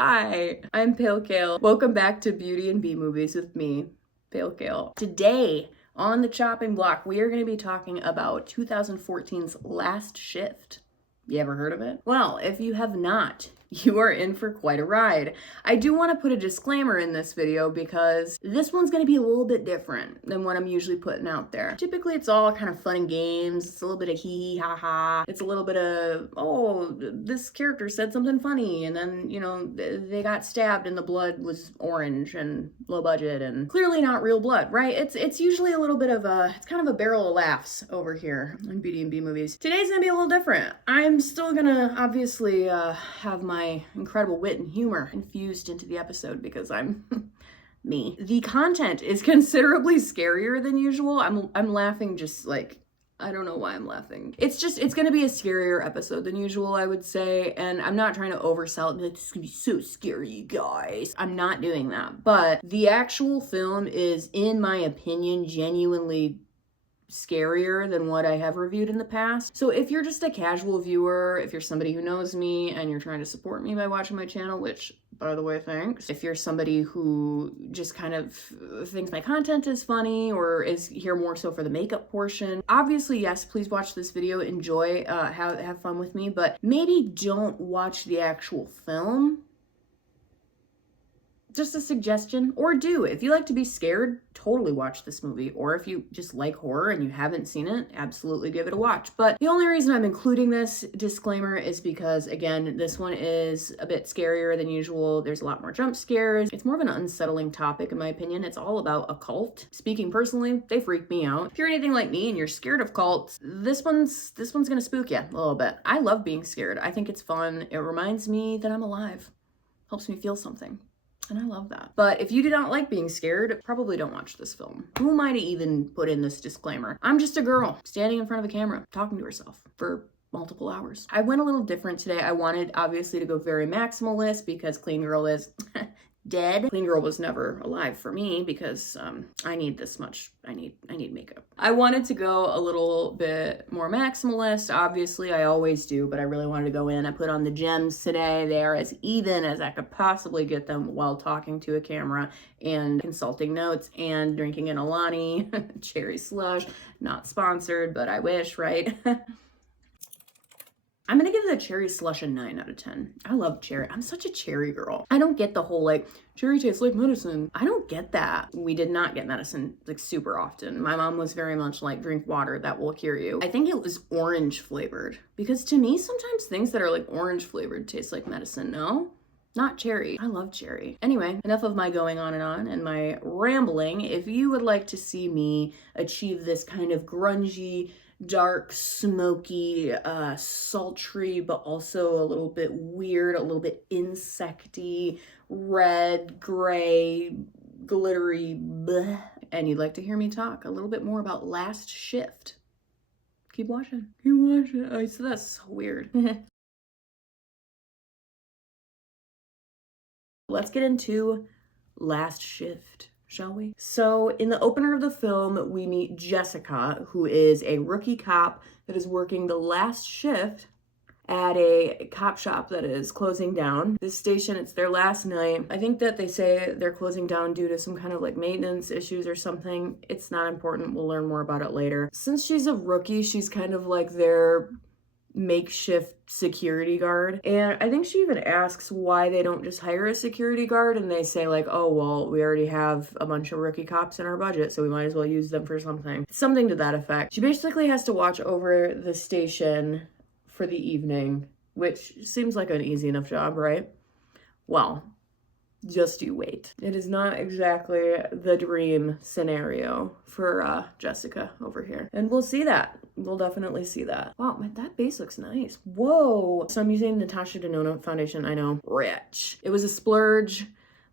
Hi, I'm Pale Kale. Welcome back to Beauty and Bee Movies with me, Pale Kale. Today on the chopping block, we are going to be talking about 2014's Last Shift. You ever heard of it? Well, if you have not, you are in for quite a ride. I do want to put a disclaimer in this video because this one's going to be a little bit different than what I'm usually putting out there. Typically, it's all kind of fun and games. It's a little bit of hee hee ha ha. It's a little bit of, oh, this character said something funny and then, you know, they got stabbed and the blood was orange and low budget and clearly not real blood, right? It's usually a little bit of a, it's kind of a barrel of laughs over here on Beauty and Bee Movies. Today's going to be a little different. I'm still going to obviously have my incredible wit and humor infused into the episode because I'm me. The content is considerably scarier than usual. I'm laughing just like, I don't know why I'm laughing. It's gonna be a scarier episode than usual, I would say, and I'm not trying to oversell it and be like, this is gonna be so scary, you guys. I'm not doing that, but the actual film is, in my opinion, genuinely scarier than what I have reviewed in the past. So if you're just a casual viewer, if you're somebody who knows me and you're trying to support me by watching my channel, which, by the way, thanks. If you're somebody who just kind of thinks my content is funny or is here more so for the makeup portion, obviously, yes, please watch this video, enjoy, have fun with me, but maybe don't watch the actual film. Just a suggestion, or do. If you like to be scared, totally watch this movie. Or if you just like horror and you haven't seen it, absolutely give it a watch. But the only reason I'm including this disclaimer is because, again, this one is a bit scarier than usual. There's a lot more jump scares. It's more of an unsettling topic, in my opinion. It's all about a cult. Speaking personally, they freak me out. If you're anything like me and you're scared of cults, this one's gonna spook you a little bit. I love being scared. I think it's fun. It reminds me that I'm alive. Helps me feel something. And I love that. But if you do not like being scared, probably don't watch this film. Who am I to even put in this disclaimer? I'm just a girl standing in front of a camera talking to herself for multiple hours. I went a little different today. I wanted, obviously, to go very maximalist because Clean Girl is dead. Clean Girl was never alive for me because I need this much. I need makeup. I wanted to go a little bit more maximalist. Obviously, I always do, but I really wanted to go in. I put on the gems today. They are as even as I could possibly get them while talking to a camera and consulting notes and drinking an Alani cherry slush. Not sponsored, but I wish, right? I'm gonna give the cherry slush a 9 out of 10. I love cherry. I'm such a cherry girl. I don't get the whole like, cherry tastes like medicine. I don't get that. We did not get medicine like super often. My mom was very much like, drink water, that will cure you. I think it was orange flavored because to me, sometimes things that are like orange flavored taste like medicine, no? Not cherry. I love cherry. Anyway, enough of my going on and my rambling. If you would like to see me achieve this kind of grungy, dark, smoky, sultry, but also a little bit weird, a little bit insecty, red, gray, glittery, bleh, and you'd like to hear me talk a little bit more about Last Shift, keep watching. Keep watching. Oh, so that's so weird. Let's get into Last Shift, shall we? So in the opener of the film, we meet Jessica, who is a rookie cop that is working the last shift at a cop shop that is closing down. This station, it's their last night. I think that they say they're closing down due to some kind of like maintenance issues or something. It's not important. We'll learn more about it later. Since she's a rookie, she's kind of like their makeshift security guard, and I think she even asks why they don't just hire a security guard, and they say like, oh well, we already have a bunch of rookie cops in our budget, so we might as well use them for something to that effect. She basically has to watch over the station for the evening, which seems like an easy enough job, right? Well, just you wait. It is not exactly the dream scenario for Jessica over here. And we'll see that. We'll definitely see that. Wow, that base looks nice. Whoa. So I'm using Natasha Denona foundation. I know, rich. It was a splurge,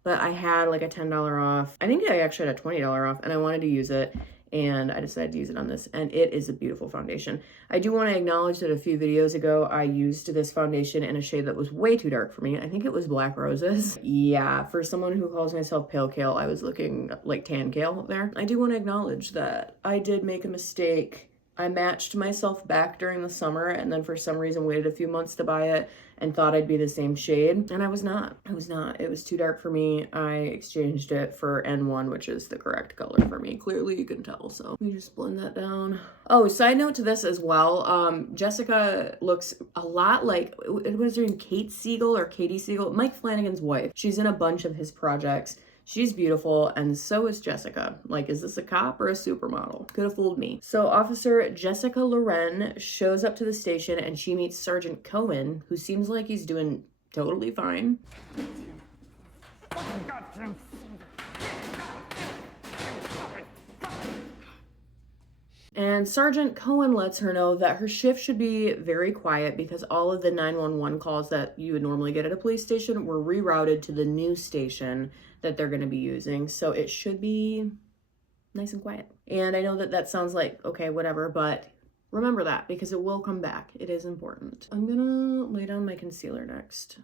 but I had like a $10 off. I think I actually had a $20 off and I wanted to use it. And I decided to use it on this, and it is a beautiful foundation. I do want to acknowledge that a few videos ago, I used this foundation in a shade that was way too dark for me. I think it was Black Roses. Yeah, for someone who calls myself Pale Kale, I was looking like Tan Kale there. I do want to acknowledge that I did make a mistake I matched myself back during the summer and then for some reason waited a few months to buy it and thought I'd be the same shade. And I was not. I was not. It was too dark for me. I exchanged it for N1, which is the correct color for me. Clearly you can tell. So let me just blend that down. Oh, side note to this as well. Jessica looks a lot like, it was her name, Kate Siegel or Katie Siegel, Mike Flanagan's wife. She's in a bunch of his projects. She's beautiful, and so is Jessica. Like, is this a cop or a supermodel? Could have fooled me. So Officer Jessica Loren shows up to the station and she meets Sergeant Cohen, who seems like he's doing totally fine. And Sergeant Cohen lets her know that her shift should be very quiet because all of the 911 calls that you would normally get at a police station were rerouted to the new station that they're going to be using. So it should be nice and quiet. And I know that that sounds like, okay, whatever, but remember that because it will come back. It is important. I'm going to lay down my concealer next.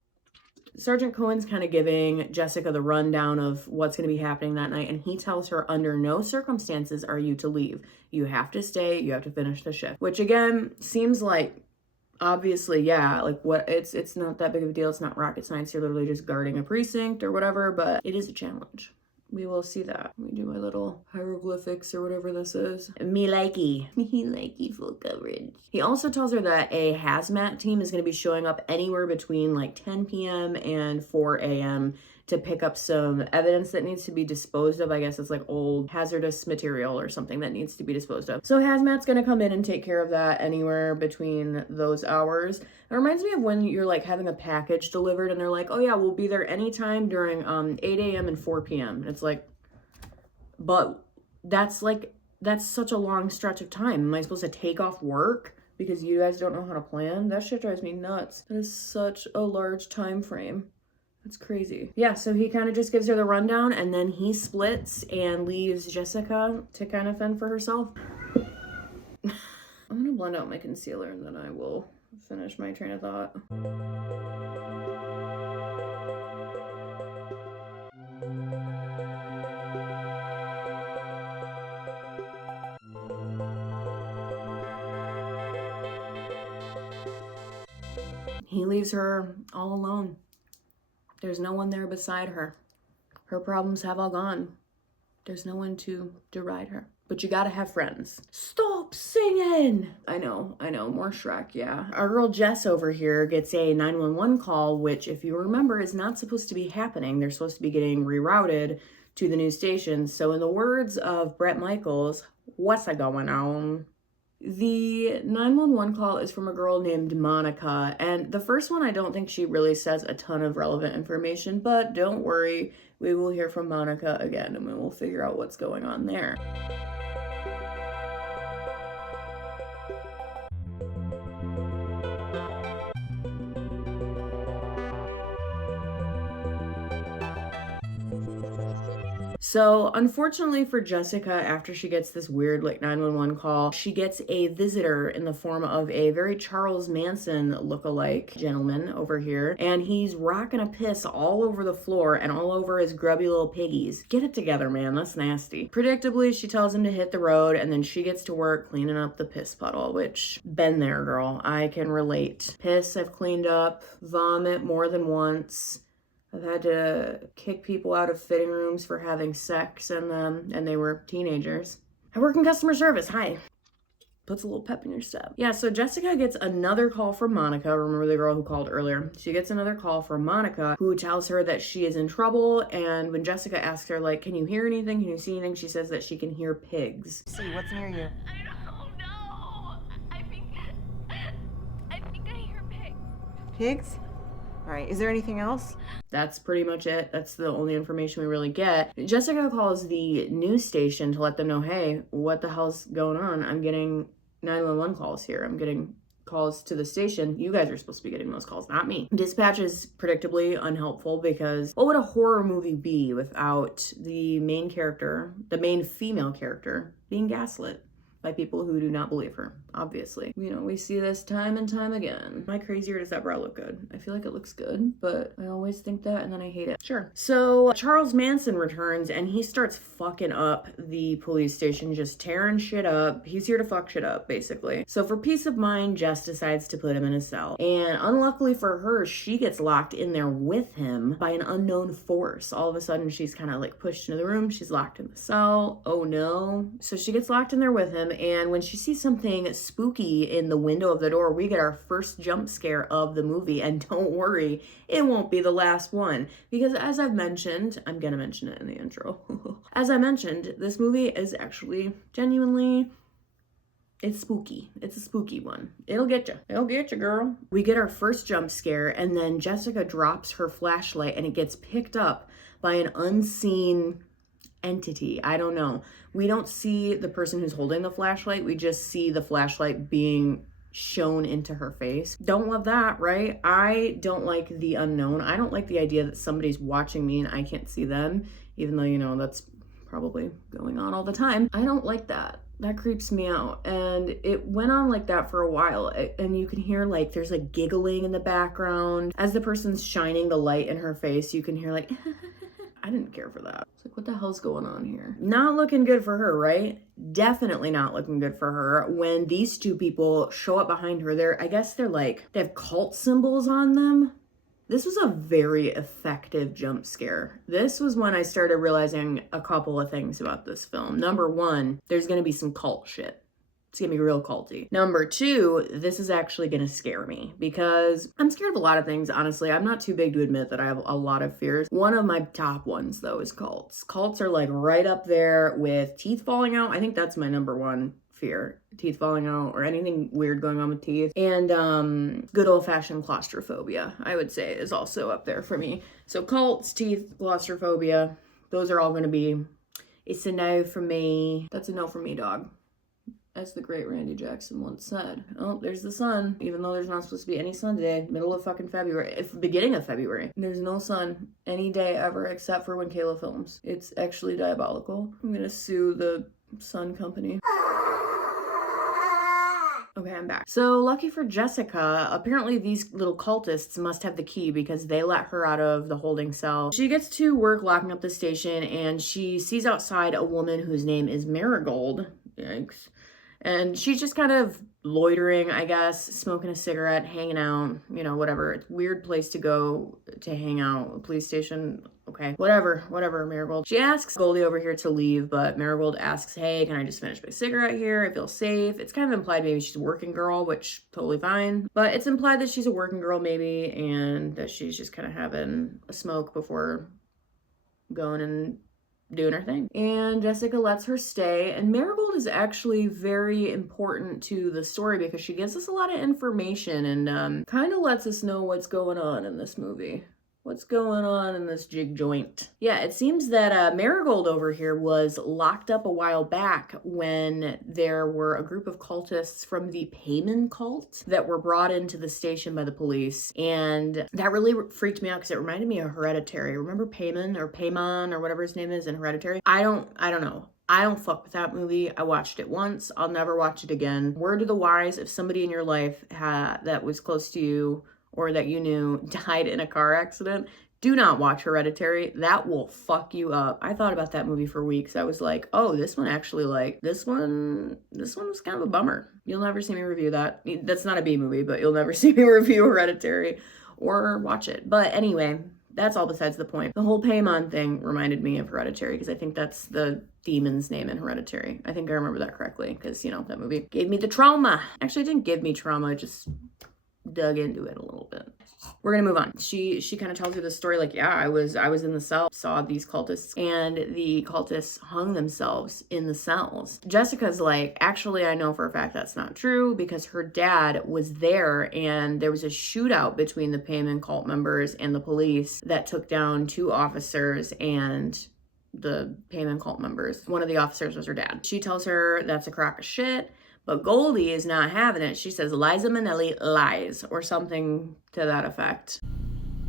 Sergeant Cohen's kind of giving Jessica the rundown of what's going to be happening that night, and he tells her under no circumstances are you to leave. You have to stay, you have to finish the shift, which again seems like obviously, yeah, like what, it's not that big of a deal. It's not rocket science. You're literally just guarding a precinct or whatever, but it is a challenge. We will see that. Let me do my little hieroglyphics or whatever this is. Me likey. Me likey full coverage. He also tells her that a hazmat team is going to be showing up anywhere between like 10 p.m. and 4 a.m. to pick up some evidence that needs to be disposed of. I guess it's like old hazardous material or something that needs to be disposed of. So hazmat's going to come in and take care of that anywhere between those hours. It reminds me of when you're like having a package delivered and they're like, oh yeah, we'll be there anytime during 8 a.m. and 4 p.m. And it's like, but that's such a long stretch of time. Am I supposed to take off work because you guys don't know how to plan? That shit drives me nuts. That is such a large time frame. That's crazy. Yeah, so he kind of just gives her the rundown and then he splits and leaves Jessica to kind of fend for herself. I'm gonna blend out my concealer and then I will finish my train of thought. He leaves her all alone. There's no one there beside her. Her problems have all gone. There's no one to deride her. But you gotta have friends. Stop singing! I know, more Shrek, yeah. Our girl Jess over here gets a 911 call, which if you remember is not supposed to be happening. They're supposed to be getting rerouted to the new station. So in the words of Bret Michaels, what's a going on? The 911 call is from a girl named Monica, and the first one I don't think she really says a ton of relevant information, but don't worry, we will hear from Monica again and we will figure out what's going on there. So unfortunately for Jessica, after she gets this weird like 911 call, she gets a visitor in the form of a very Charles Manson look-alike gentleman over here. And he's rocking a piss all over the floor and all over his grubby little piggies. Get it together, man. That's nasty. Predictably, she tells him to hit the road and then she gets to work cleaning up the piss puddle, which, been there, girl. I can relate. Piss I've cleaned up, vomit more than once. I've had to kick people out of fitting rooms for having sex in them, and they were teenagers. I work in customer service, hi. Puts a little pep in your step. Yeah, so Jessica gets another call from Monica. Remember the girl who called earlier? She gets another call from Monica, who tells her that she is in trouble, and when Jessica asks her, like, can you hear anything? Can you see anything? She says that she can hear pigs. See, what's near you? I don't know. I think I hear pigs. Pigs? All right, is there anything else? That's pretty much it. That's the only information we really get. Jessica calls the news station to let them know, hey, what the hell's going on? I'm getting 911 calls here. I'm getting calls to the station. You guys are supposed to be getting those calls, not me. Dispatch is predictably unhelpful because what would a horror movie be without the main character, the main female character, being gaslit by people who do not believe her? obviously. You know, we see this time and time again. Am I crazy or does that brow look good? I feel like it looks good, but I always think that and then I hate it. Sure. So Charles Manson returns and he starts fucking up the police station, just tearing shit up. He's here to fuck shit up, basically. So for peace of mind, Jess decides to put him in a cell. And unluckily for her, she gets locked in there with him by an unknown force. All of a sudden, she's kind of like pushed into the room. She's locked in the cell. Oh no. So she gets locked in there with him. And when she sees something spooky in the window of the door, we get our first jump scare of the movie. And don't worry, it won't be the last one. Because as I've mentioned, I'm gonna mention it in the intro. As I mentioned, this movie is actually genuinely, it's spooky. It's a spooky one. It'll get you. It'll get you, girl. We get our first jump scare and then Jessica drops her flashlight and it gets picked up by an unseen entity. I don't know. We don't see the person who's holding the flashlight. We just see the flashlight being shown into her face. Don't love that, right? I don't like the unknown. I don't like the idea that somebody's watching me and I can't see them, even though, you know, that's probably going on all the time. I don't like that. That creeps me out. And it went on like that for a while. And you can hear like, there's like giggling in the background. As the person's shining the light in her face, you can hear like, I didn't care for that. It's like, what the hell's going on here? Not looking good for her, right? Definitely not looking good for her. When these two people show up behind her, I guess they're like, they have cult symbols on them. This was a very effective jump scare. This was when I started realizing a couple of things about this film. Number one, there's gonna be some cult shit. It's gonna be real culty. Number two, this is actually gonna scare me because I'm scared of a lot of things, honestly. I'm not too big to admit that I have a lot of fears. One of my top ones though is cults. Cults are like right up there with teeth falling out. I think that's my number one fear. Teeth falling out or anything weird going on with teeth. And good old-fashioned claustrophobia, I would say, is also up there for me. So cults, teeth, claustrophobia, those are all gonna be, it's a no for me. That's a no for me, dog. As the great Randy Jackson once said. Oh, there's the sun. Even though there's not supposed to be any sun today. Middle of fucking February. Beginning of February. There's no sun any day ever except for when Kayla films. It's actually diabolical. I'm gonna sue the sun company. Okay, I'm back. So lucky for Jessica, apparently these little cultists must have the key because they let her out of the holding cell. She gets to work locking up the station and she sees outside a woman whose name is Marigold. Yikes. And she's just kind of loitering, I guess, smoking a cigarette, hanging out, you know, whatever. It's a weird place to go to hang out. A police station, okay. Whatever, Marigold. She asks Goldie over here to leave, but Marigold asks, hey, can I just finish my cigarette here? I feel safe. It's kind of implied maybe she's a working girl, which totally fine. But it's implied that she's a working girl maybe, and that she's just kind of having a smoke before going and doing her thing. And Jessica lets her stay, and Marigold is actually very important to the story because she gives us a lot of information and kind of lets us know what's going on in this movie. What's going on in this jig joint? Yeah, it seems that Marigold over here was locked up a while back when there were a group of cultists from the Payman cult that were brought into the station by the police. And that really freaked me out because it reminded me of Hereditary. Remember Payman or Paymon or whatever his name is in Hereditary? I don't know. I don't fuck with that movie. I watched it once. I'll never watch it again. Word to the wise, if somebody in your life that was close to you or that you knew died in a car accident, do not watch Hereditary. That will fuck you up. I thought about that movie for weeks. I was like, oh, this one actually, like, this one was kind of a bummer. You'll never see me review that. That's not a B movie, but you'll never see me review Hereditary or watch it. But anyway, that's all besides the point. The whole Paymon thing reminded me of Hereditary because I think that's the demon's name in Hereditary. I think I remember that correctly because, you know, that movie gave me the trauma. Actually, it didn't give me trauma, it just dug into it a little bit. We're gonna move on. She kind of tells you the story like, yeah, I was in the cell, saw these cultists, and the cultists hung themselves in the cells. Jessica's like, actually, I know for a fact that's not true because her dad was there and there was a shootout between the Payman cult members and the police that took down 2 officers and the Payman cult members. One of the officers was her dad. She tells her that's a crock of shit. But Goldie is not having it. She says Liza Minnelli lies or something to that effect.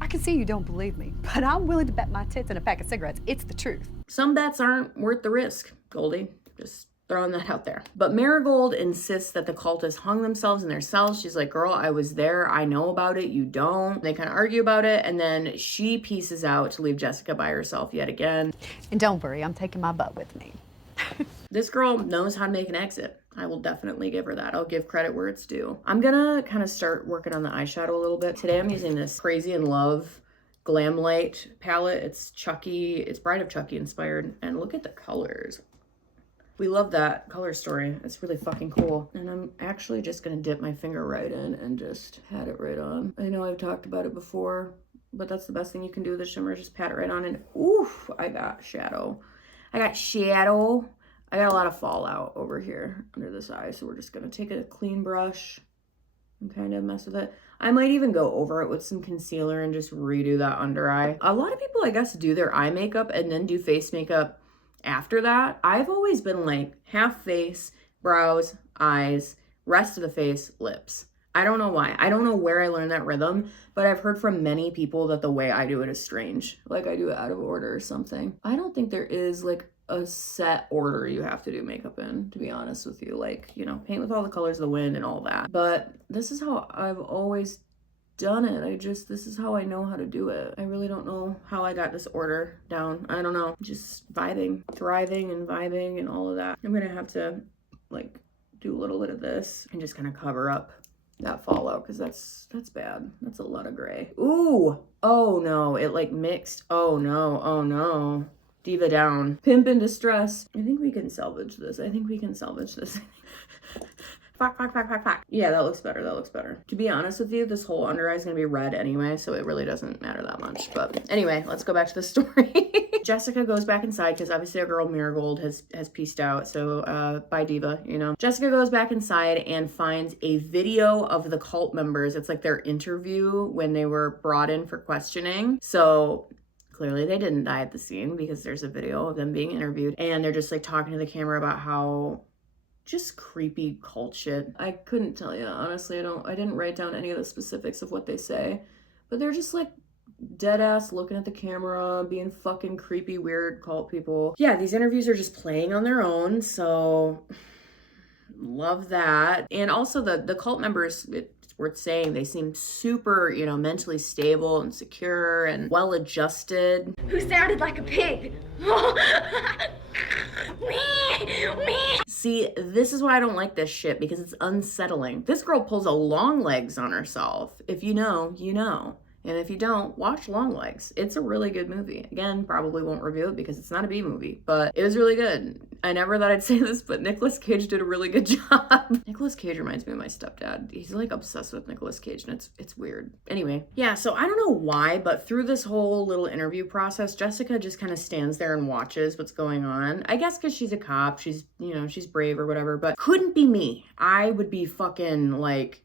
I can see you don't believe me, but I'm willing to bet my tits and a pack of cigarettes it's the truth. Some bets aren't worth the risk, Goldie. Just Throwing that out there. But Marigold insists that the cultists hung themselves in their cells. She's like, girl, I was there. I know about it. You don't. They kind of argue about it. And then she pieces out to leave Jessica by herself yet again. And don't worry, I'm taking my butt with me. This girl knows how to make an exit. I will definitely give her that. I'll give credit where it's due. I'm gonna kind of start working on the eyeshadow a little bit. Today I'm using this Crazy in Love Glamlite palette. It's Chucky, it's Bride of Chucky inspired. And look at the colors. We love that color story. It's really fucking cool. And I'm actually just gonna dip my finger right in and just pat it right on. I know I've talked about it before, but that's the best thing you can do with the shimmer. Just pat it right on and oof, I got shadow. I got shadow. I got a lot of fallout over here under this eye, so we're just gonna take a clean brush and kind of mess with it. I might even go over it with some concealer and just redo that under eye. A lot of people, I guess, do their eye makeup and then do face makeup after that. I've always been like half face, brows, eyes, rest of the face, lips. I don't know why. I don't know where I learned that rhythm, but I've heard from many people that the way I do it is strange. Like I do it out of order or something. I don't think there is like a set order you have to do makeup in, to be honest with you. Like, you know, paint with all the colors of the wind and all that. But this is how I've always done it. This is how I know how to do it. I really don't know how I got this order down. I don't know. Just vibing, thriving and vibing and all of that. I'm gonna have to like do a little bit of this and just kind of cover up that fallout because that's bad. That's a lot of gray. Ooh, oh no, it like mixed. Oh no. Diva down. Pimp in distress. I think we can salvage this. Fuck. Yeah, that looks better. To be honest with you, this whole under eye is gonna be red anyway, so it really doesn't matter that much. But anyway, let's go back to the story. Jessica goes back inside because obviously our girl Marigold has pieced out. So bye Diva, you know. Jessica goes back inside and finds a video of the cult members. It's like their interview when they were brought in for questioning. So clearly they didn't die at the scene because there's a video of them being interviewed and they're just like talking to the camera about how just creepy cult shit. I couldn't tell you, honestly. I didn't write down any of the specifics of what they say, but they're just like dead ass looking at the camera, being fucking creepy, weird cult people. Yeah, these interviews are just playing on their own, so love that. And also the cult members, it's worth saying, they seem super, you know, mentally stable and secure and well adjusted. Who sounded like a pig? Me. See, this is why I don't like this shit, because it's unsettling. This girl pulls a long legs on herself. If you know, you know. And if you don't, watch Long Legs. It's a really good movie. Again, probably won't review it because it's not a B movie, but it was really good. I never thought I'd say this, but Nicolas Cage did a really good job. Nicolas Cage reminds me of my stepdad. He's like obsessed with Nicolas Cage and it's weird. Anyway, yeah, so I don't know why, but through this whole little interview process, Jessica just kind of stands there and watches what's going on. I guess because she's a cop, she's, you know, she's brave or whatever, but couldn't be me. I would be fucking like,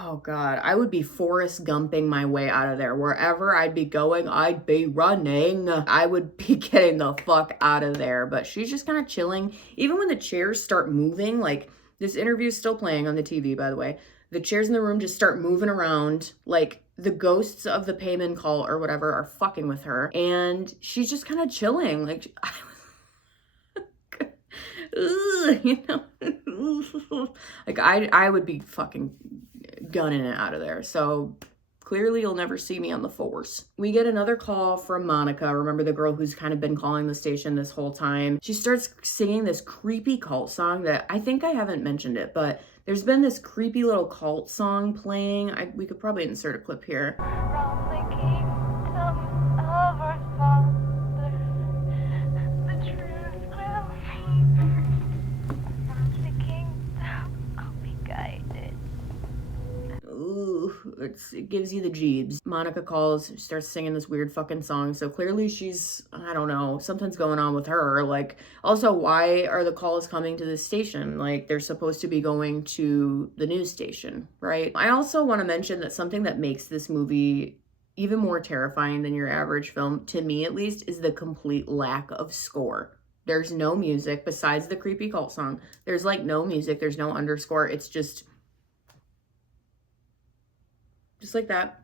oh God, I would be Forrest Gumping my way out of there. Wherever I'd be going, I'd be running. I would be getting the fuck out of there. But she's just kind of chilling. Even when the chairs start moving, like this interview is still playing on the TV, by the way. The chairs in the room just start moving around. Like the ghosts of the payment cult or whatever are fucking with her. And she's just kind of chilling. Like, you know, like I would be fucking gunning it out of there. So clearly you'll never see me on the force. We get another call from Monica. Remember the girl who's kind of been calling the station this whole time. She starts singing this creepy cult song that I think I haven't mentioned it, but there's been this creepy little cult song playing. We could probably insert a clip here. From the kingdom of our Father, the truth will be. From the kingdom, I'll be guided. Ooh, it gives you the jeebs. Monica calls, starts singing this weird fucking song. So clearly she's, I don't know, something's going on with her. Like, also, why are the calls coming to this station? Like, they're supposed to be going to the news station, right? I also want to mention that something that makes this movie even more terrifying than your average film, to me at least, is the complete lack of score. There's no music besides the creepy cult song. There's like no music, there's no underscore. It's just like that.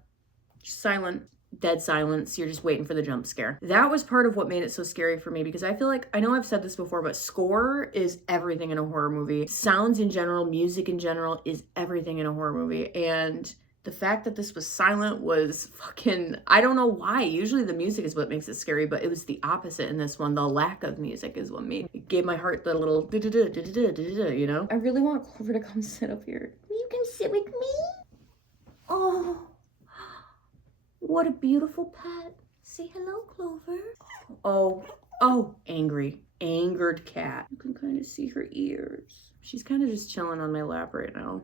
Silent. Dead silence. You're just waiting for the jump scare. That was part of what made it so scary for me, because I feel like, I know I've said this before, but score is everything in a horror movie. Sounds in general, music in general is everything in a horror movie. And the fact that this was silent was fucking, I don't know why. Usually the music is what makes it scary, but it was the opposite in this one. The lack of music is what it gave my heart the little you know? I really want Clover to come sit up here. You can sit with me? Oh. What a beautiful pet. Say hello, Clover. Oh, angry. Angered cat. You can kind of see her ears. She's kind of just chilling on my lap right now.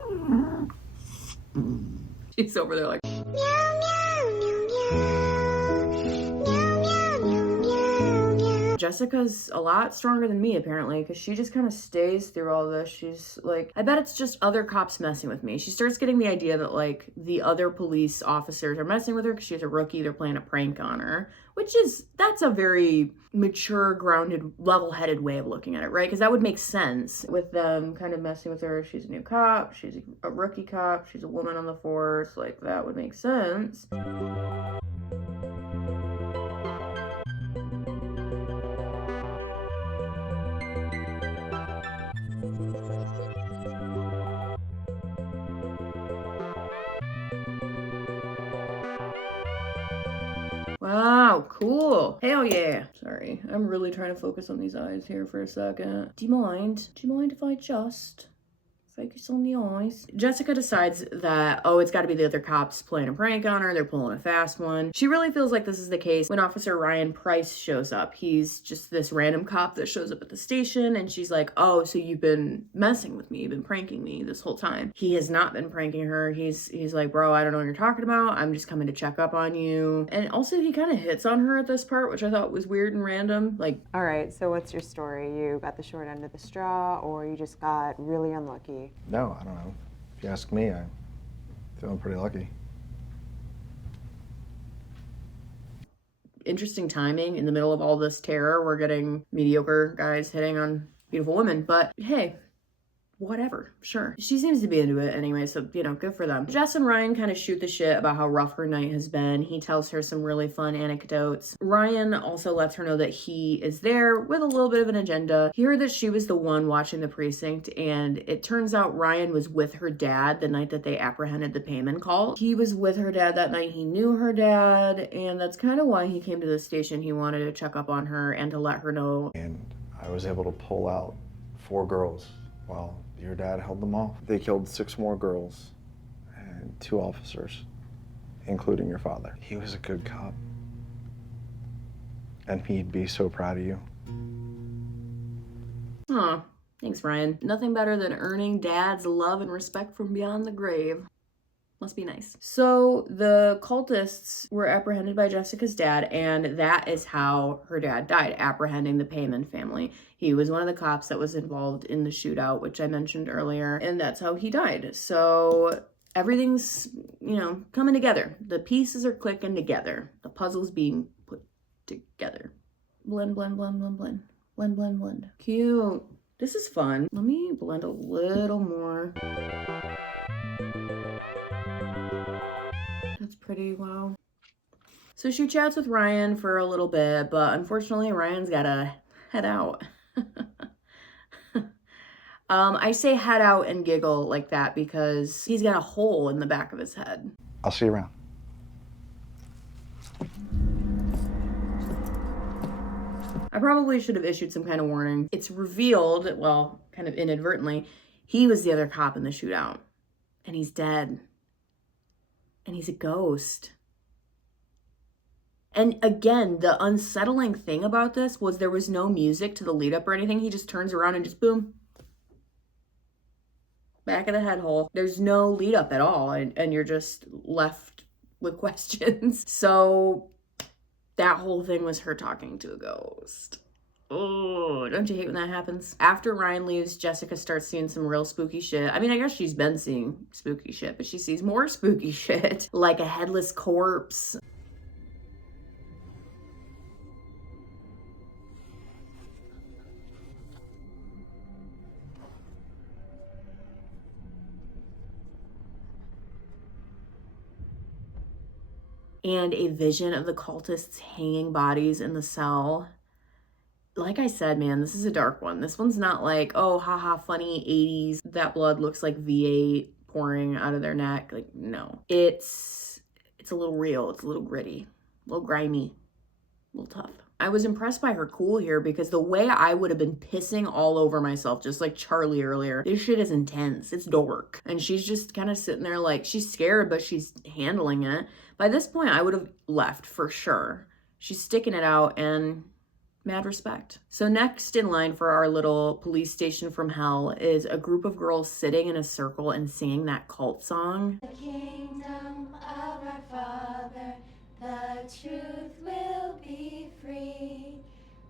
She's over there like, meow, meow, meow, meow. Meow, meow, meow, meow, meow. Jessica's a lot stronger than me, apparently, because she just kind of stays through all this. She's like, I bet it's just other cops messing with me. She starts getting the idea that, like, the other police officers are messing with her because she's a rookie. They're playing a prank on her, that's a very mature, grounded, level-headed way of looking at it, right? Because that would make sense with them kind of messing with her. She's a new cop. She's a rookie cop. She's a woman on the force. Like, that would make sense. Wow, cool. Hell yeah. Sorry, I'm really trying to focus on these eyes here for a second. Do you mind? Do you mind if I just focus on the eyes? Jessica decides that, oh, it's got to be the other cops playing a prank on her. They're pulling a fast one. She really feels like this is the case when Officer Ryan Price shows up. He's just this random cop that shows up at the station, and she's like, oh, so you've been messing with me. You've been pranking me this whole time. He has not been pranking her. He's like, bro, I don't know what you're talking about. I'm just coming to check up on you. And also he kind of hits on her at this part, which I thought was weird and random. Like, All right, so what's your story? You got the short end of the straw, or you just got really unlucky? No, I don't know. If you ask me, I'm feeling pretty lucky. interesting timing in the middle of all this terror. We're getting mediocre guys hitting on beautiful women, but hey, whatever, sure. She seems to be into it anyway, so, you know, good for them. Jess and Ryan kind of shoot the shit about how rough her night has been. He tells her some really fun anecdotes. Ryan also lets her know that he is there with a little bit of an agenda. He heard that she was the one watching the precinct, and it turns out Ryan was with her dad the night that they apprehended the payment call. He was with her dad that night. He knew her dad, and that's kind of why he came to the station. He wanted to check up on her and to let her know. And I was able to pull out 4 girls while your dad held them off. They killed 6 more girls and 2 officers, including your father. He was a good cop. And he'd be so proud of you. Aw, thanks, Ryan. Nothing better than earning Dad's love and respect from beyond the grave. Must be nice. So the cultists were apprehended by Jessica's dad, and that is how her dad died, apprehending the Payman family. He was one of the cops that was involved in the shootout, which I mentioned earlier, and that's how he died. So everything's, you know, coming together. The pieces are clicking together. The puzzle's being put together. Blend, blend, blend, blend, blend. Blend, blend, blend. Cute. This is fun. Let me blend a little more. That's pretty, wow. So she chats with Ryan for a little bit, but unfortunately Ryan's gotta head out. I say head out and giggle like that because he's got a hole in the back of his head. I'll see you around. I probably should have issued some kind of warning. It's revealed, well, kind of inadvertently, he was the other cop in the shootout. And he's dead. And he's a ghost. And again, the unsettling thing about this was there was no music to the lead up or anything. He just turns around and just boom. Back of the head hole. There's no lead up at all. And you're just left with questions. So that whole thing was her talking to a ghost. Oh, don't you hate when that happens? After Ryan leaves, Jessica starts seeing some real spooky shit. I mean, I guess she's been seeing spooky shit, but she sees more spooky shit, like a headless corpse. and a vision of the cultists hanging bodies in the cell. Like I said, man, this is a dark one. This one's not like, oh, haha, funny 80s. That blood looks like V8 pouring out of their neck. Like, no. It's a little real. It's a little gritty, a little grimy, a little tough. I was impressed by her cool here because the way I would have been pissing all over myself, just like Charlie earlier, this shit is intense. It's dork. And she's just kind of sitting there like, she's scared, but she's handling it. By this point, I would have left for sure. She's sticking it out, and mad respect. So next in line for our little police station from hell is a group of girls sitting in a circle and singing that cult song. The kingdom of our Father, the truth will be free.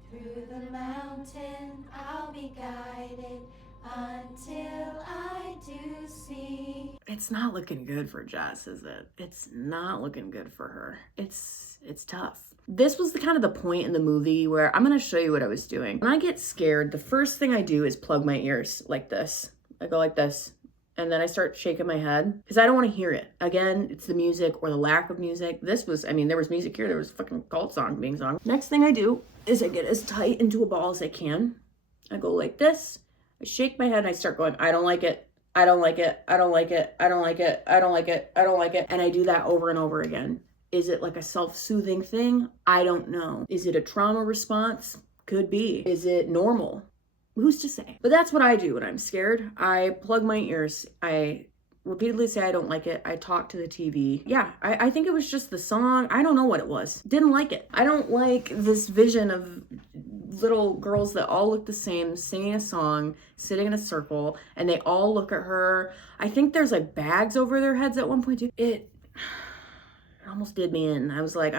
Through the mountain I'll be guided until I do see. It's not looking good for Jess, is it? It's not looking good for her. It's tough. This was the kind of the point in the movie where I'm gonna show you what I was doing. When I get scared, the first thing I do is plug my ears like this. I go like this, and then I start shaking my head because I don't want to hear it. Again, it's the music or the lack of music. This was, I mean, there was music here. There was a fucking cult song being sung. Next thing I do is I get as tight into a ball as I can. I go like this. I shake my head and I start going, I don't like it. I don't like it. I don't like it. I don't like it. I don't like it. I don't like it. And I do that over and over again. Is it like a self-soothing thing? I don't know. Is it a trauma response? Could be. Is it normal? Who's to say? But that's what I do when I'm scared. I plug my ears. I repeatedly say I don't like it. I talk to the TV. Yeah, I think it was just the song. I don't know what it was. Didn't like it. I don't like this vision of little girls that all look the same, singing a song, sitting in a circle, and they all look at her. I think there's like bags over their heads at one point too. It almost did me in. I was like,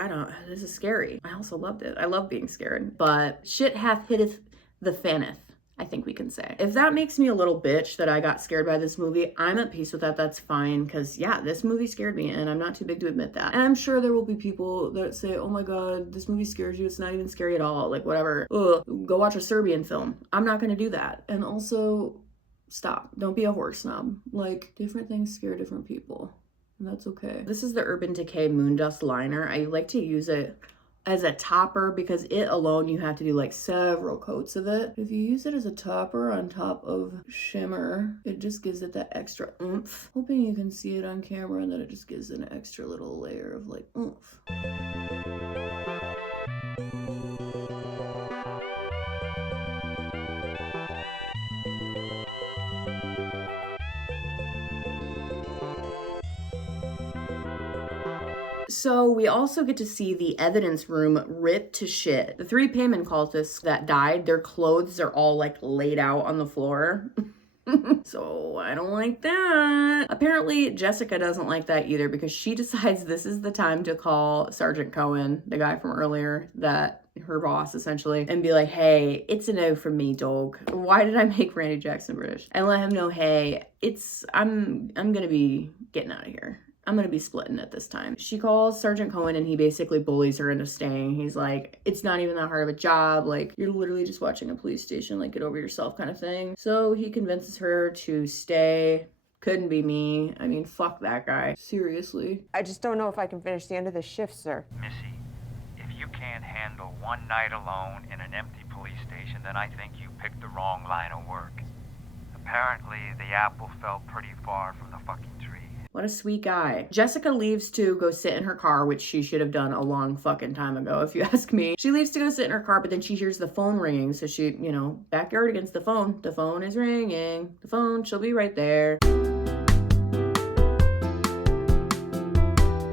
this is scary. I also loved it. I love being scared. But shit hath hitteth the faneth, I think we can say. If that makes me a little bitch that I got scared by this movie, I'm at peace with that. That's fine. Because yeah, this movie scared me and I'm not too big to admit that. And I'm sure there will be people that say, oh my God, this movie scares you. It's not even scary at all. Like whatever. Ugh, go watch a Serbian film. I'm not going to do that. And also stop. Don't be a horse snob. Like different things scare different people. And that's okay. This is the Urban Decay Moondust liner. I like to use it as a topper because it alone you have to do like several coats of it. If you use it as a topper on top of shimmer, it just gives it that extra oomph. Hoping you can see it on camera and that it just gives an extra little layer of like oomph. So we also get to see the evidence room ripped to shit. The 3 payment cultists that died, their clothes are all like laid out on the floor. So I don't like that. Apparently Jessica doesn't like that either because she decides this is the time to call Sergeant Cohen, the guy from earlier, that her boss essentially, and be like, hey, it's a no from me, dog. Why did I make Randy Jackson British? And let him know, hey, I'm gonna be getting out of here. I'm gonna be splitting at this time. She calls Sergeant Cohen and he basically bullies her into staying. He's like, it's not even that hard of a job. Like, you're literally just watching a police station, like, get over yourself kind of thing. So he convinces her to stay. Couldn't be me. I mean, fuck that guy. Seriously. I just don't know if I can finish the end of the shift, sir. Missy, if you can't handle one night alone in an empty police station, then I think you picked the wrong line of work. Apparently, the apple fell pretty far from the fucking tree. What a sweet guy. Jessica leaves to go sit in her car, which she should have done a long fucking time ago, if you ask me. She leaves to go sit in her car, but then she hears the phone ringing. So she, backyard against the phone. The phone is ringing. The phone, she'll be right there.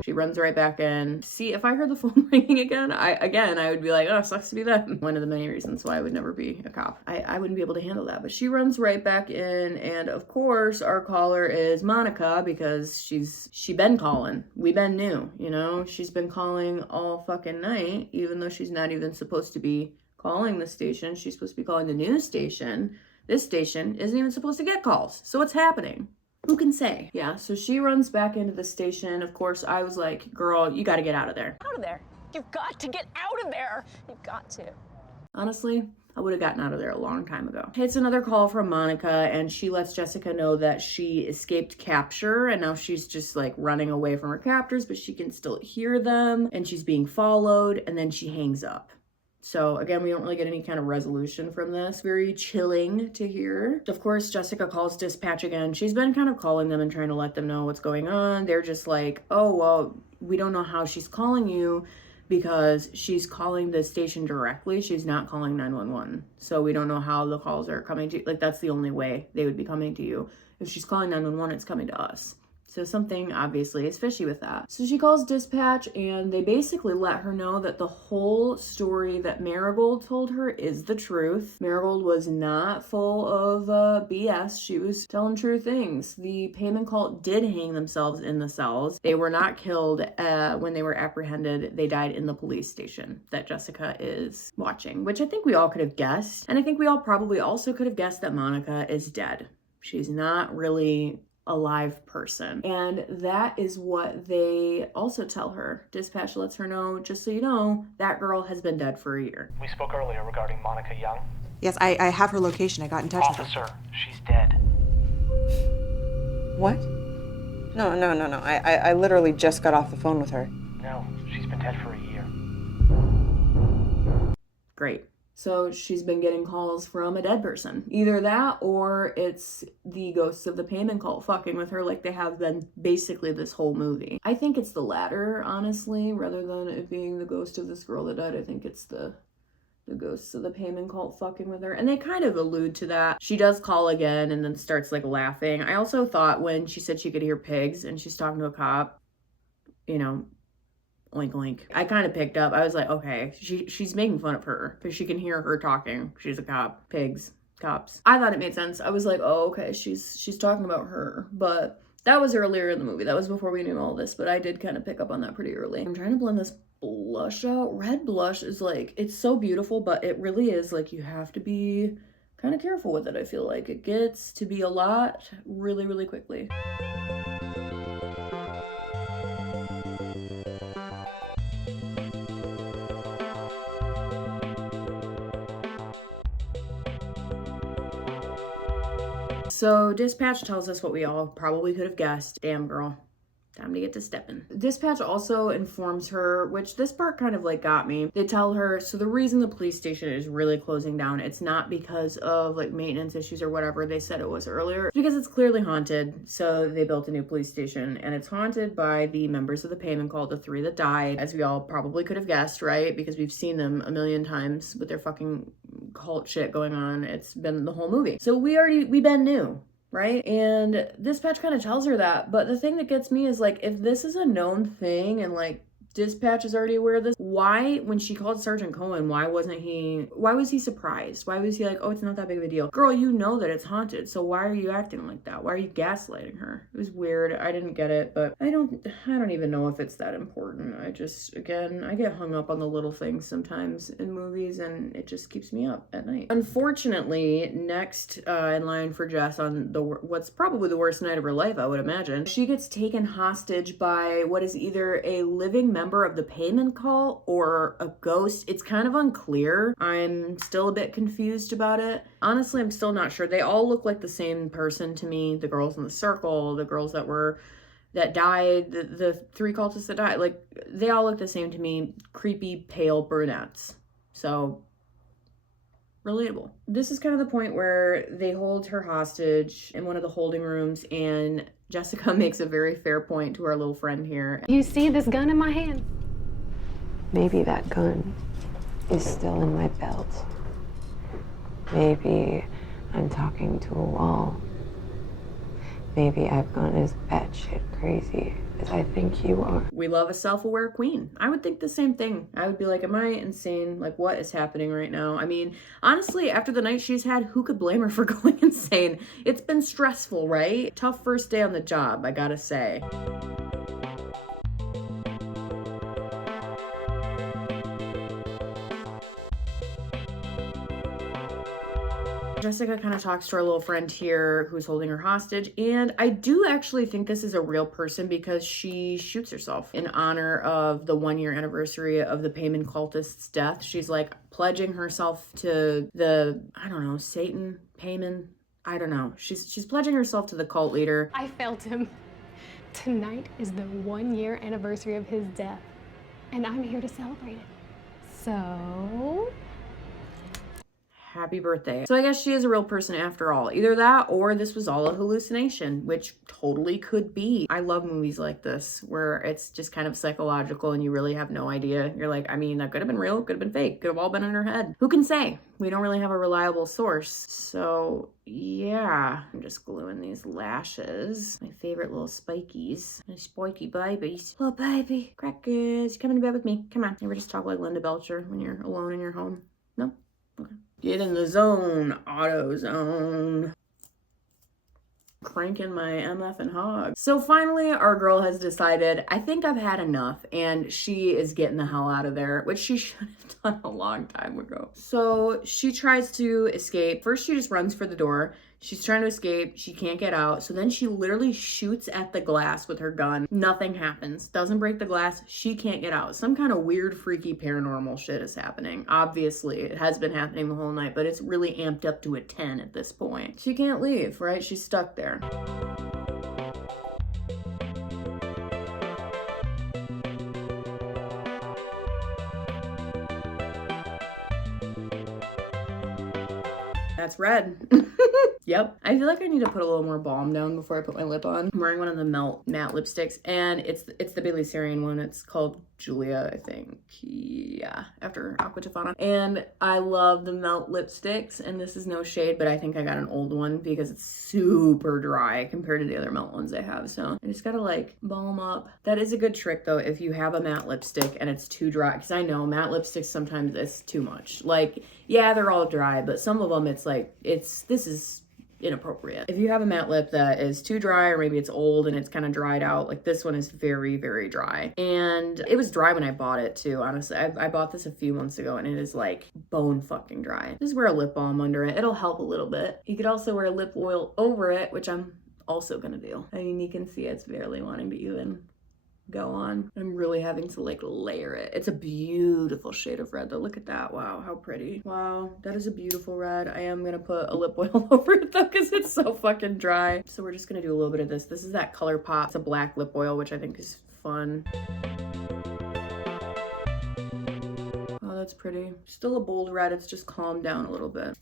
She runs right back in. See, if I heard the phone ringing again, I would be like, oh, sucks to be them. One of the many reasons why I would never be a cop. I wouldn't be able to handle that. But she runs right back in, and of course, our caller is Monica because she been calling. We been new, She's been calling all fucking night, even though she's not even supposed to be calling the station. She's supposed to be calling the news station. This station isn't even supposed to get calls. So what's happening? Who can say? Yeah, so she runs back into the station. Of course, I was like, girl, you gotta get out of there. Out of there. You've got to get out of there. You've got to. Honestly, I would have gotten out of there a long time ago. It's another call from Monica, and she lets Jessica know that she escaped capture, and now she's just like running away from her captors, but she can still hear them, and she's being followed, and then she hangs up. So again, we don't really get any kind of resolution from this. Very chilling to hear. Of course, Jessica calls dispatch again. She's been kind of calling them and trying to let them know what's going on. They're just like, oh, well, we don't know how she's calling you because she's calling the station directly. She's not calling 911. So we don't know how the calls are coming to you. Like, that's the only way they would be coming to you. If she's calling 911, it's coming to us. So something obviously is fishy with that. So she calls dispatch, and they basically let her know that the whole story that Marigold told her is the truth. Marigold was not full of BS. She was telling true things. The payment cult did hang themselves in the cells. They were not killed when they were apprehended. They died in the police station that Jessica is watching, which I think we all could have guessed. And I think we all probably also could have guessed that Monica is dead. She's not really a live person. And that is what they also tell her. Dispatch lets her know, just so you know, that girl has been dead for a year. We spoke earlier regarding Monica Young. Yes, I have her location. I got in touch with her. Officer, she's dead. What? No. I literally just got off the phone with her. No, she's been dead for a year. Great. So she's been getting calls from a dead person. Either that or it's the ghosts of the payment cult fucking with her like they have been basically this whole movie. I think it's the latter, honestly, rather than it being the ghost of this girl that died. I think it's the ghosts of the payment cult fucking with her. And they kind of allude to that. She does call again and then starts like laughing. I also thought when she said she could hear pigs and she's talking to a cop, you know, oink oink. I kind of picked up. I was like, okay, she's making fun of her because she can hear her talking. She's a cop. Pigs. Cops. I thought it made sense. I was like, oh, okay, she's talking about her. But that was earlier in the movie. That was before we knew all this, but I did kind of pick up on that pretty early. I'm trying to blend this blush out. Red blush is like, it's so beautiful, but it really is like you have to be kind of careful with it. I feel like it gets to be a lot really, really quickly. So dispatch tells us what we all probably could have guessed. Damn, girl. Time to get to stepping. Dispatch also informs her, which this part kind of like got me. They tell her, so the reason the police station is really closing down, it's not because of like maintenance issues or whatever they said it was earlier, because it's clearly haunted. So they built a new police station and it's haunted by the members of the payment cult, the 3 that died, as we all probably could have guessed, right? Because we've seen them a million times with their fucking cult shit going on. It's been the whole movie. So we been new. Right? And dispatch kind of tells her that. But the thing that gets me is like, if this is a known thing and like dispatch is already aware of this, why, when she called Sergeant Cohen, why was he surprised? Why was he like, oh, it's not that big of a deal? Girl, you know that it's haunted, so why are you acting like that? Why are you gaslighting her? It was weird. I didn't get it, but I don't even know if it's that important. I get hung up on the little things sometimes in movies, and it just keeps me up at night. Unfortunately, next in line for Jess on what's probably the worst night of her life, I would imagine, she gets taken hostage by what is either a living member of the payment cult or a ghost. It's kind of unclear. I'm still a bit confused about it. Honestly, I'm still not sure. They all look like the same person to me. The girls in the circle, the girls that died, the 3 cultists that died, like they all look the same to me. Creepy, pale brunettes. So relatable. This is kind of the point where they hold her hostage in one of the holding rooms, and Jessica makes a very fair point to our little friend here. You see this gun in my hand? Maybe that gun is still in my belt. Maybe I'm talking to a wall. Maybe I've gone as batshit crazy as I think you are. We love a self-aware queen. I would think the same thing. I would be like, am I insane? Like, what is happening right now? I mean, honestly, after the night she's had, who could blame her for going insane? It's been stressful, right? Tough first day on the job, I gotta say. Jessica kind of talks to our little friend here who's holding her hostage, and I do actually think this is a real person because she shoots herself in honor of the 1-year anniversary of the Payman cultist's death. She's like pledging herself to the, I don't know, Satan, Payman, I don't know. She's pledging herself to the cult leader. I felt him. Tonight is the 1-year anniversary of his death, and I'm here to celebrate it. So... happy birthday. So I guess she is a real person after all. Either that or this was all a hallucination, which totally could be. I love movies like this where it's just kind of psychological and you really have no idea. You're like, I mean, that could have been real, could have been fake, could have all been in her head. Who can say? We don't really have a reliable source. So yeah, I'm just gluing these lashes. My favorite little spikies. My spiky babies. Little baby. Crackers, come into bed with me. Come on. You ever just talk like Linda Belcher when you're alone in your home? No? Okay. Get in the zone, AutoZone. Cranking my MF and hog. So finally, our girl has decided, I think I've had enough, and she is getting the hell out of there, which she should have done a long time ago. So she tries to escape. First, she just runs for the door. She's trying to escape. She can't get out. So then she literally shoots at the glass with her gun. Nothing happens. Doesn't break the glass. She can't get out. Some kind of weird, freaky, paranormal shit is happening. Obviously, it has been happening the whole night, but it's really amped up to a 10 at this point. She can't leave, right? She's stuck there. That's red. Yep. I feel like I need to put a little more balm down before I put my lip on. I'm wearing one of the matte lipsticks, and it's the Billy Sarian one. It's called Julia, I think. Yeah, after Aqua Tofana. And I love the melt lipsticks, and this is no shade, but I think I got an old one because it's super dry compared to the other melt ones I have. So I just gotta like balm up. That is a good trick though, if you have a matte lipstick and it's too dry, because I know matte lipsticks sometimes it's too much. Like, yeah, they're all dry, but some of them it's like, this is inappropriate. If you have a matte lip that is too dry, or maybe it's old and it's kind of dried out, like this one is very, very dry. And it was dry when I bought it too, honestly. I bought this a few months ago and it is like bone fucking dry. Just wear a lip balm under it. It'll help a little bit. You could also wear lip oil over it, which I'm also gonna do. I mean, you can see it's barely wanting to even go on. I'm really having to like layer it. It's a beautiful shade of red though. Look at that. Wow, how pretty. Wow, that is a beautiful red. I am gonna put a lip oil over it though because it's so fucking dry. So we're just gonna do a little bit of this. This is that Colourpop. It's a black lip oil, which I think is fun. Oh, that's pretty. Still a bold red. It's just calmed down a little bit.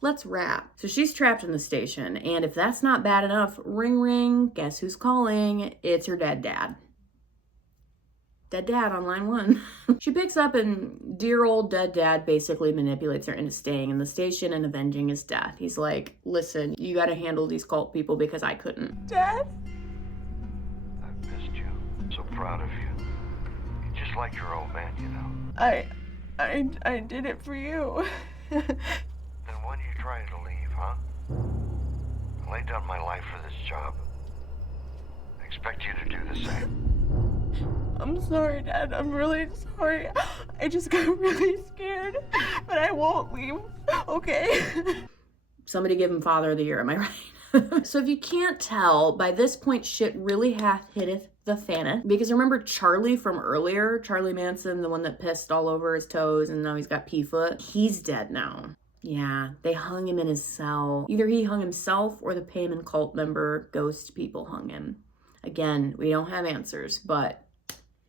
Let's wrap. So she's trapped in the station, and if that's not bad enough, ring ring, guess who's calling? It's her dead dad. Dead dad on line 1. She picks up and dear old dead dad basically manipulates her into staying in the station and avenging his death. He's like, listen, you gotta handle these cult people because I couldn't. Dad? I've missed you. I'm so proud of you. You're just like your old man, you know. I did it for you. Then when are you trying to leave, huh? I laid down my life for this job. I expect you to do the same. I'm sorry, Dad. I'm really sorry. I just got really scared, but I won't leave, okay? Somebody give him Father of the Year, am I right? So if you can't tell, by this point, shit really hitteth the fan. Because remember Charlie from earlier? Charlie Manson, the one that pissed all over his toes and now he's got pea foot? He's dead now. Yeah, they hung him in his cell. Either he hung himself or the Payman cult member ghost people hung him. Again, we don't have answers, but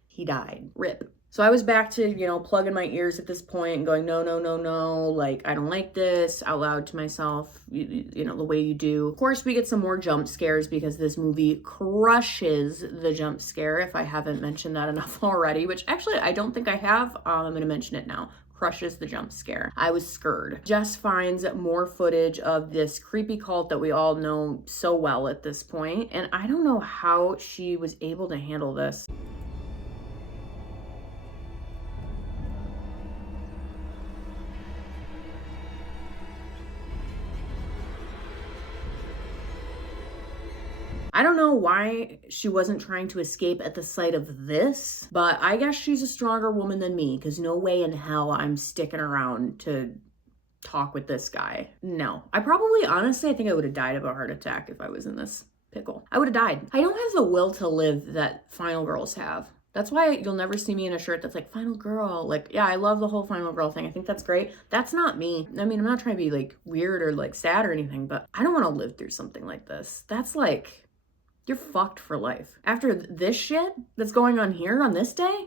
he died. RIP. So I was back to, you know, plugging my ears at this point and going, no, no, no, no, like, I don't like this, out loud to myself, you know, the way you do. Of course, we get some more jump scares because this movie crushes the jump scare, if I haven't mentioned that enough already, which actually I don't think I have. I'm going to mention it now. Crushes the jump scare. I was scared. Jess finds more footage of this creepy cult that we all know so well at this point, and I don't know how she was able to handle this. I don't know why she wasn't trying to escape at the sight of this, but I guess she's a stronger woman than me, because no way in hell I'm sticking around to talk with this guy. No. I probably, honestly, I think I would have died of a heart attack if I was in this pickle. I would have died. I don't have the will to live that final girls have. That's why you'll never see me in a shirt that's like final girl. Like, yeah, I love the whole final girl thing. I think that's great. That's not me. I mean, I'm not trying to be like weird or like sad or anything, but I don't want to live through something like this. That's like, you're fucked for life. After this shit that's going on here on this day,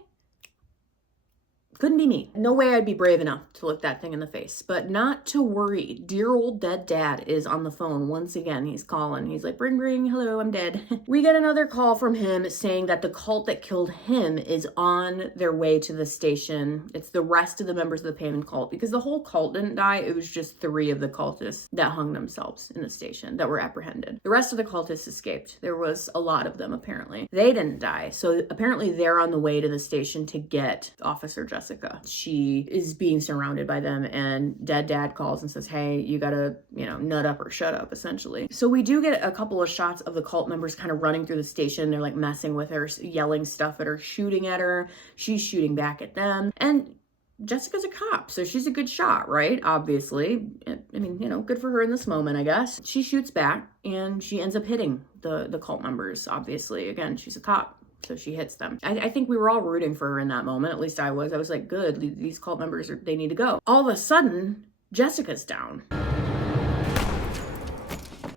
couldn't be me. No way I'd be brave enough to look that thing in the face. But not to worry. Dear old dead dad is on the phone once again. He's calling. He's like, ring, ring. Hello, I'm dead. We get another call from him saying that the cult that killed him is on their way to the station. It's the rest of the members of the payment cult, because the whole cult didn't die. It was just 3 of the cultists that hung themselves in the station that were apprehended. The rest of the cultists escaped. There was a lot of them, apparently. They didn't die. So apparently they're on the way to the station to get Officer Jessica. She is being surrounded by them, and dead dad calls and says, hey, you gotta, nut up or shut up, essentially. So we do get a couple of shots of the cult members kind of running through the station. They're like messing with her, yelling stuff at her, shooting at her. She's shooting back at them. And Jessica's a cop, so she's a good shot, right? Obviously. I mean, good for her in this moment, I guess. She shoots back, and she ends up hitting the cult members, obviously. Again, she's a cop. So she hits them. I think we were all rooting for her in that moment. At least I was. I was like, good, these cult members, they need to go. All of a sudden, Jessica's down.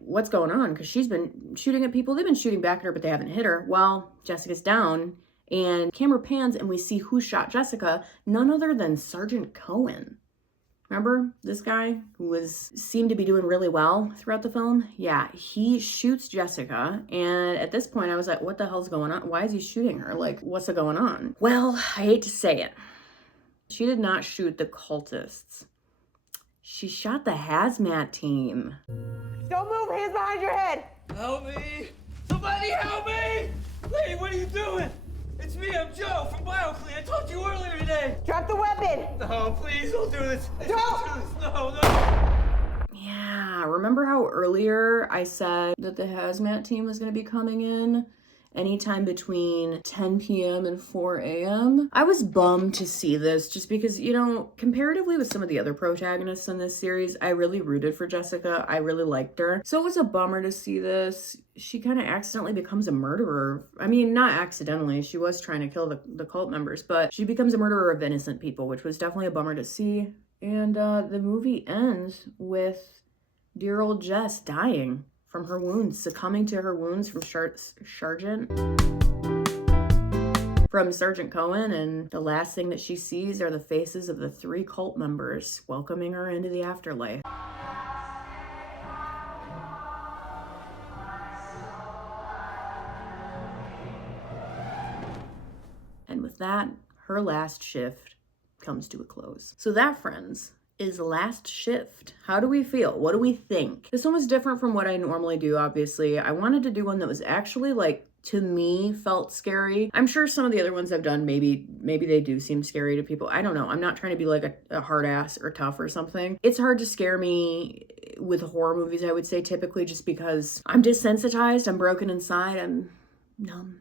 What's going on? Because she's been shooting at people. They've been shooting back at her, but they haven't hit her. Well, Jessica's down, and camera pans, and we see who shot Jessica. None other than Sergeant Cohen. Remember this guy who seemed to be doing really well throughout the film? Yeah, he shoots Jessica, and at this point I was like, what the hell's going on? Why is he shooting her? Like, what's going on? Well, I hate to say it. She did not shoot the cultists. She shot the hazmat team. Don't move, hands behind your head. Help me! Somebody help me! Lady, what are you doing? It's me, I'm Joe from BioClean. I told you earlier today. Drop the weapon. No, please don't do this. Don't. Do this. No. Yeah, remember how earlier I said that the hazmat team was going to be coming in anytime between 10 p.m. and 4 a.m.? I was bummed to see this just because, comparatively with some of the other protagonists in this series, I really rooted for Jessica. I really liked her. So it was a bummer to see this. She kind of accidentally becomes a murderer. I mean, not accidentally. She was trying to kill the cult members, but she becomes a murderer of innocent people, which was definitely a bummer to see. And the movie ends with dear old Jess dying from her wounds, succumbing to her wounds from Sergeant Cohen, and the last thing that she sees are the faces of the 3 cult members welcoming her into the afterlife. And with that, her last shift comes to a close. So that, friends, is Last Shift. How do we feel? What do we think? This one was different from what I normally do, obviously. I wanted to do one that was actually, to me, felt scary. I'm sure some of the other ones I've done, maybe they do seem scary to people. I don't know. I'm not trying to be like a hard ass or tough or something. It's hard to scare me with horror movies, I would say, typically, just because I'm desensitized, I'm broken inside, I'm numb.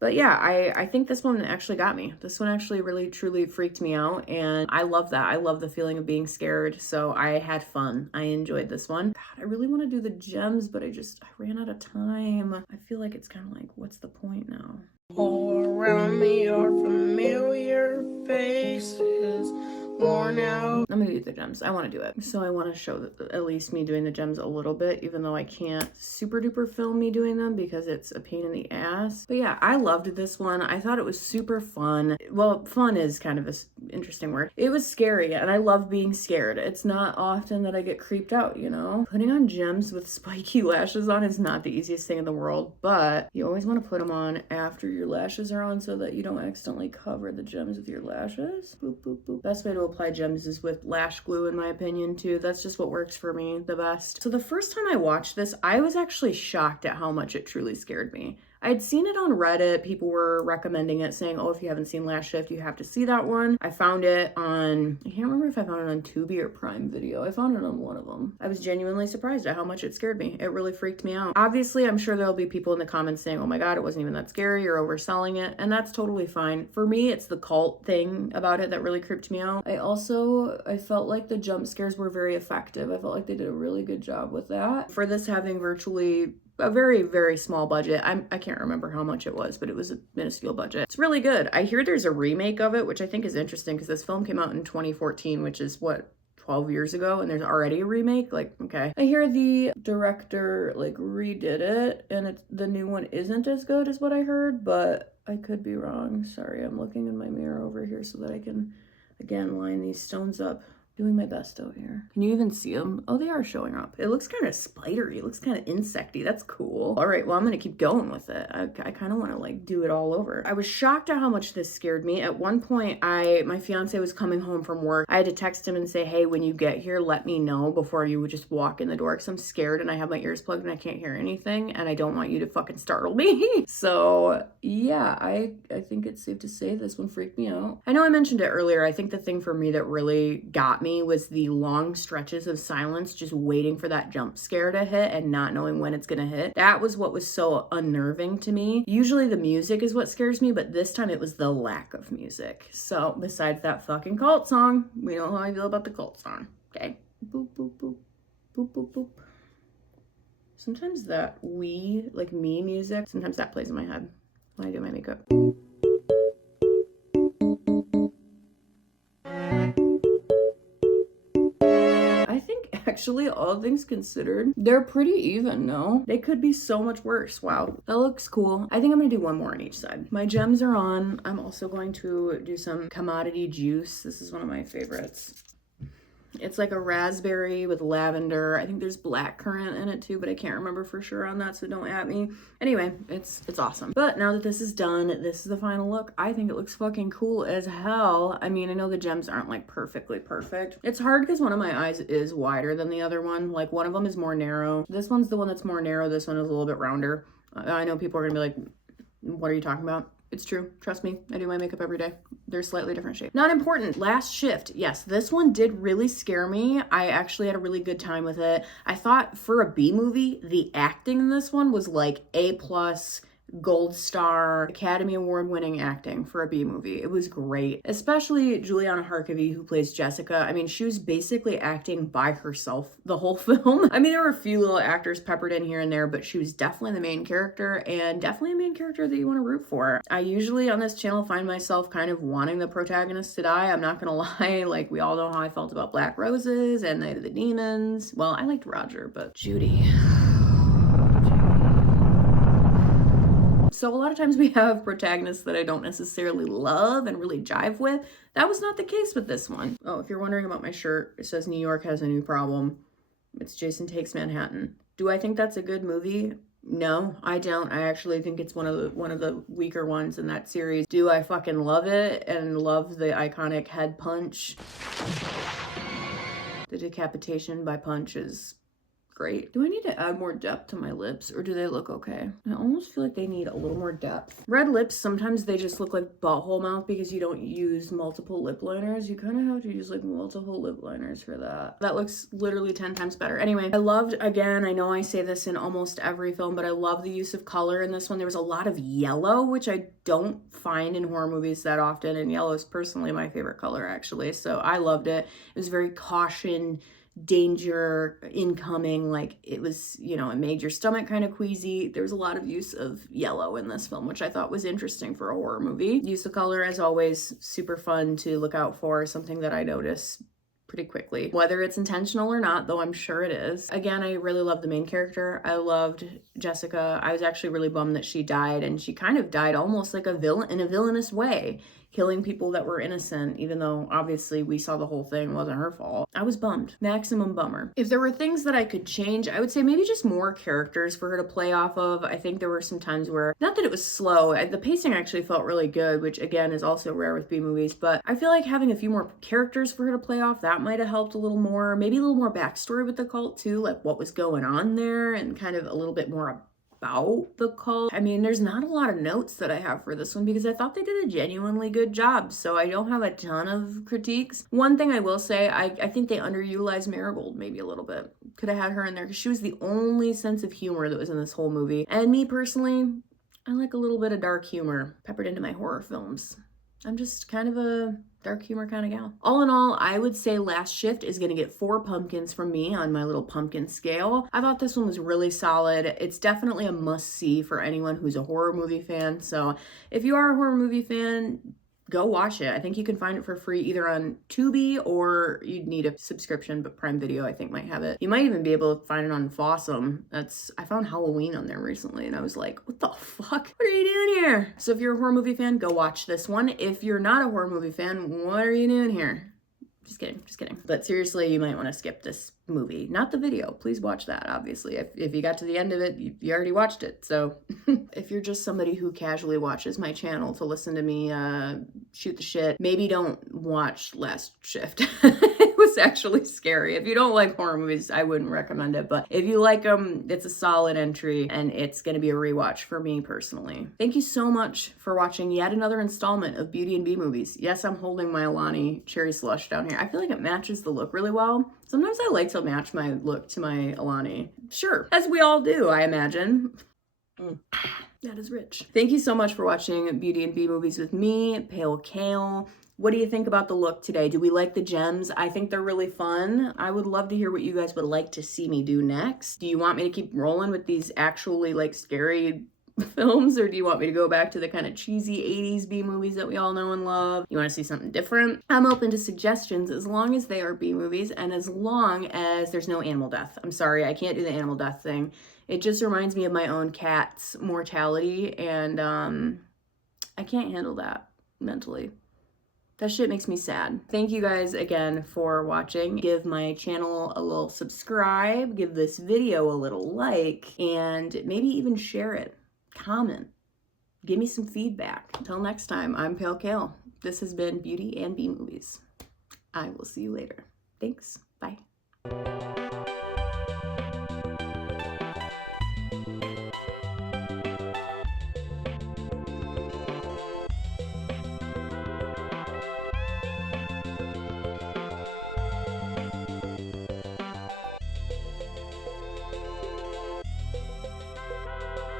But yeah, I think this one actually got me. This one actually really truly freaked me out, and I love that. I love the feeling of being scared, so I had fun. I enjoyed this one. God, I really want to do the gems, but I ran out of time. I feel like it's kind of like, what's the point now? All around me are familiar faces, worn out. I'm gonna do the gems. I want to do it. So I want to show at least me doing the gems a little bit, even though I can't super duper film me doing them because it's a pain in the ass. But yeah, I loved this one. I thought it was super fun. Well, fun is kind of an interesting word. It was scary, and I love being scared. It's not often that I get creeped out, Putting on gems with spiky lashes on is not the easiest thing in the world, but you always want to put them on after your lashes are on so that you don't accidentally cover the gems with your lashes. Boop, boop, boop. Best way to apply gems is with lash glue, in my opinion, too. That's just what works for me the best. So the first time I watched this, I was actually shocked at how much it truly scared me. I'd seen it on Reddit. People were recommending it, saying, oh, if you haven't seen Last Shift, you have to see that one. I found it on, I can't remember if I found it on Tubi or Prime Video. I found it on one of them. I was genuinely surprised at how much it scared me. It really freaked me out. Obviously, I'm sure there'll be people in the comments saying, oh my God, it wasn't even that scary, you're overselling it. And that's totally fine. For me, it's the cult thing about it that really creeped me out. I felt like the jump scares were very effective. I felt like they did a really good job with that. For this having virtually a very, very small budget. I can't remember how much it was, but it was a minuscule budget. It's really good. I hear there's a remake of it, which I think is interesting because this film came out in 2014, which is what, 12 years ago, and there's already a remake. Like, okay. I hear the director like redid it and the new one isn't as good as what I heard, but I could be wrong. Sorry, I'm looking in my mirror over here so that I can again line these stones up. Doing my best out here. Can you even see them? Oh, they are showing up. It looks kind of spidery. It looks kind of insecty. That's cool. All right, well, I'm gonna keep going with it. I kind of want to like do it all over. I was shocked at how much this scared me. At one point, my fiance was coming home from work. I had to text him and say, hey, when you get here, let me know before you would just walk in the door because I'm scared and I have my ears plugged and I can't hear anything and I don't want you to fucking startle me. So yeah, I think it's safe to say this one freaked me out. I know I mentioned it earlier. I think the thing for me that really got me was the long stretches of silence, just waiting for that jump scare to hit and not knowing when it's gonna hit. That was what was so unnerving to me. Usually the music is what scares me, but this time it was the lack of music. So besides that fucking cult song, we know how I feel about the cult song, okay? Boop, boop, boop, boop, boop, boop. Sometimes that like me music, sometimes that plays in my head when I do my makeup. Actually, all things considered, they're pretty even, no? They could be so much worse. Wow, that looks cool. I think I'm gonna do one more on each side. My gems are on. I'm also going to do some commodity juice. This is one of my favorites. It's like a raspberry with lavender. I think there's blackcurrant in it too, but I can't remember for sure on that, so don't at me. Anyway, it's awesome. But now that this is done, this is the final look. I think it looks fucking cool as hell. I mean, I know the gems aren't like perfectly perfect. It's hard because one of my eyes is wider than the other one. Like one of them is more narrow. This one's the one that's more narrow. This one is a little bit rounder. I know people are gonna be like, what are you talking about? It's true. Trust me. I do my makeup every day. They're slightly different shape. Not important. Last Shift. Yes, this one did really scare me. I actually had a really good time with it. I thought for a B movie, the acting in this one was like A+, Gold Star, Academy Award winning acting for a B movie. It was great. Especially Juliana Harkavy, who plays Jessica. I mean, she was basically acting by herself the whole film. I mean, there were a few little actors peppered in here and there, but she was definitely the main character and definitely a main character that you want to root for. I usually on this channel find myself kind of wanting the protagonist to die. I'm not gonna lie. Like, we all know how I felt about Black Roses and Night of the Demons. Well, I liked Roger, but Judy. So a lot of times we have protagonists that I don't necessarily love and really jive with. That was not the case with this one. Oh, if you're wondering about my shirt, it says New York has a new problem. It's Jason Takes Manhattan. Do I think that's a good movie? No, I don't. I actually think it's one of the weaker ones in that series. Do I fucking love it and love the iconic head punch? The decapitation by punch is great. Do I need to add more depth to my lips or do they look okay? I almost feel like they need a little more depth. Red lips, sometimes they just look like butthole mouth because you don't use multiple lip liners. You kind of have to use like multiple lip liners for that. That looks literally 10 times better. Anyway, I loved, again, I know I say this in almost every film, but I love the use of color in this one. There was a lot of yellow, which I don't find in horror movies that often, and yellow is personally my favorite color actually. So I loved it. It was very caution, danger, incoming, like it was, you know, it made your stomach kind of queasy. There was a lot of use of yellow in this film, which I thought was interesting for a horror movie. Use of color, as always, super fun to look out for, something that I notice pretty quickly, whether it's intentional or not, though I'm sure it is. Again, I really love the main character. I loved Jessica. I was actually really bummed that she died, and she kind of died almost like a villain, in a villainous way, killing people that were innocent, even though obviously we saw the whole thing wasn't her fault. I was bummed. Maximum bummer. If there were things that I could change, I would say maybe just more characters for her to play off of. I think there were some times where, not that it was slow, the pacing actually felt really good, which again is also rare with B movies, but I feel like having a few more characters for her to play off, that might have helped a little more. Maybe a little more backstory with the cult too, like what was going on there, and kind of a little bit more about the cult. I mean, there's not a lot of notes that I have for this one because I thought they did a genuinely good job, so I don't have a ton of critiques. One thing I will say, I think they underutilized Marigold maybe a little bit. Could have had her in there because she was the only sense of humor that was in this whole movie. And me personally, I like a little bit of dark humor peppered into my horror films. I'm just kind of a dark humor kind of gal. All in all, I would say Last Shift is gonna get 4 pumpkins from me on my little pumpkin scale. I thought this one was really solid. It's definitely a must-see for anyone who's a horror movie fan. So if you are a horror movie fan, go watch it. I think you can find it for free either on Tubi or you'd need a subscription, but Prime Video I think might have it. You might even be able to find it on Fossum. I found Halloween on there recently and I was like, what the fuck? What are you doing here? So if you're a horror movie fan, go watch this one. If you're not a horror movie fan, what are you doing here? Just kidding, just kidding. But seriously, you might want to skip this movie. Not the video. Please watch that, obviously. If you got to the end of it, you already watched it. So if you're just somebody who casually watches my channel to listen to me shoot the shit, maybe don't watch Last Shift. It was actually scary. If you don't like horror movies, I wouldn't recommend it. But if you like them, it's a solid entry and it's going to be a rewatch for me personally. Thank you so much for watching yet another installment of Beauty and B Movies. Yes, I'm holding my Alani Cherry Slush down here. I feel like it matches the look really well. Sometimes I like to match my look to my Alani. Sure, as we all do, I imagine. That is rich. Thank you so much for watching Beauty and B Movies with me, Pale Kale. What do you think about the look today? Do we like the gems? I think they're really fun. I would love to hear what you guys would like to see me do next. Do you want me to keep rolling with these actually like scary films, or do you want me to go back to the kind of cheesy 80s B movies that we all know and love? You want to see something different? I'm open to suggestions as long as they are B movies and as long as there's no animal death. I'm sorry, I can't do the animal death thing. It just reminds me of my own cat's mortality and I can't handle that mentally. That shit makes me sad. Thank you guys again for watching. Give my channel a little subscribe, give this video a little like, and maybe even share it. Comment. Give me some feedback. Until next time, I'm Pale Kale. This has been Beauty and B Movies. I will see you later. Thanks. Bye.